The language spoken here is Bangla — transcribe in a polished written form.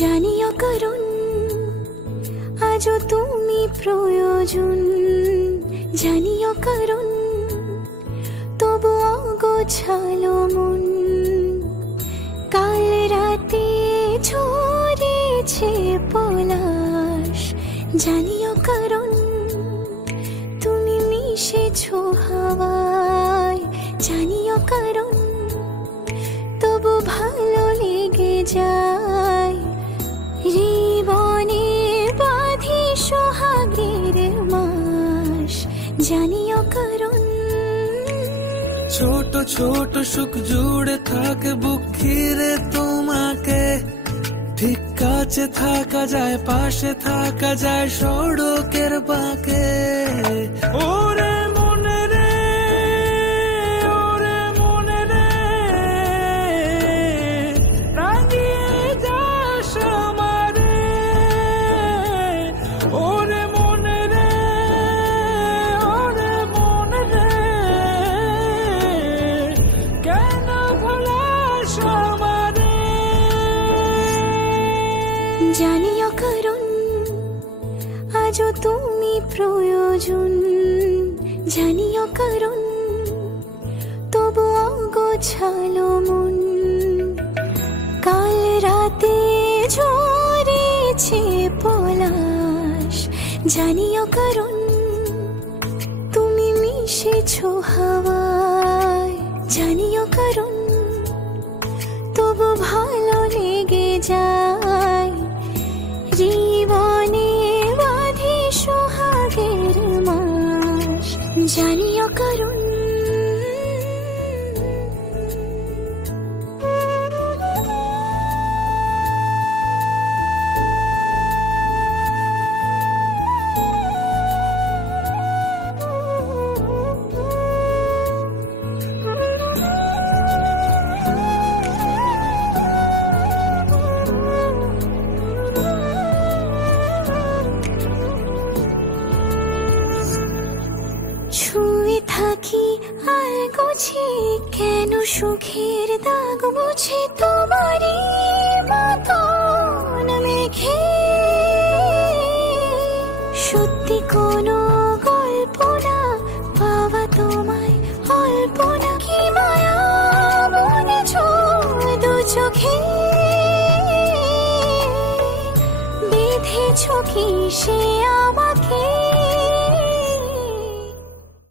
জানিও কারণ আজও তুমি প্রয়োজন, জানিও কারণ তবু অগোছালো মন। কাল রাতে ঝরেছে পলাশ, জানিও কারণ তুমি মিশেছো হাওয়ায়, জানিও কারণ তবু ভালো লেগে যায়। জীবনে বাঁধি সোহাগের মাস, জানিও কারণ ছোট ছোট সুখ জুড়ে থাকে বুক ঘিরে তোমাকে। ঠিক কাছে থাকা যায়, পাশে থাকা যায় সড়কের বাঁকে। ওরে মনে রে, ওরে মনে রে, রাঙিয়ে যাস আমারে। ওরে মনে রে, ওরে মনে রে, কেন ভোলাস আমারে। জানিও কারণ আজও তুমি প্রয়োজন, জানিও কারণ তবু অগোছালো মন। কাল রাতে ঝরেছে পলাশ, জানিও কারণ তুমি মিশেছো হাওয়ায়, জানিও কারণ তবু ভালো লেগে যায়। জীবনে বাঁধি সোহাগের মাস, জানিও কারণ ছুঁয়ে থাকি আর গোছি কেন সুখের দাগ বুঝি তোমারই মতন মেঘে। সত্যি কোনো গল্প না পাওয়া তোমায় অল্প না, কি মায়া মনেছ দু চোখে। বেঁধেছ কি সে আমার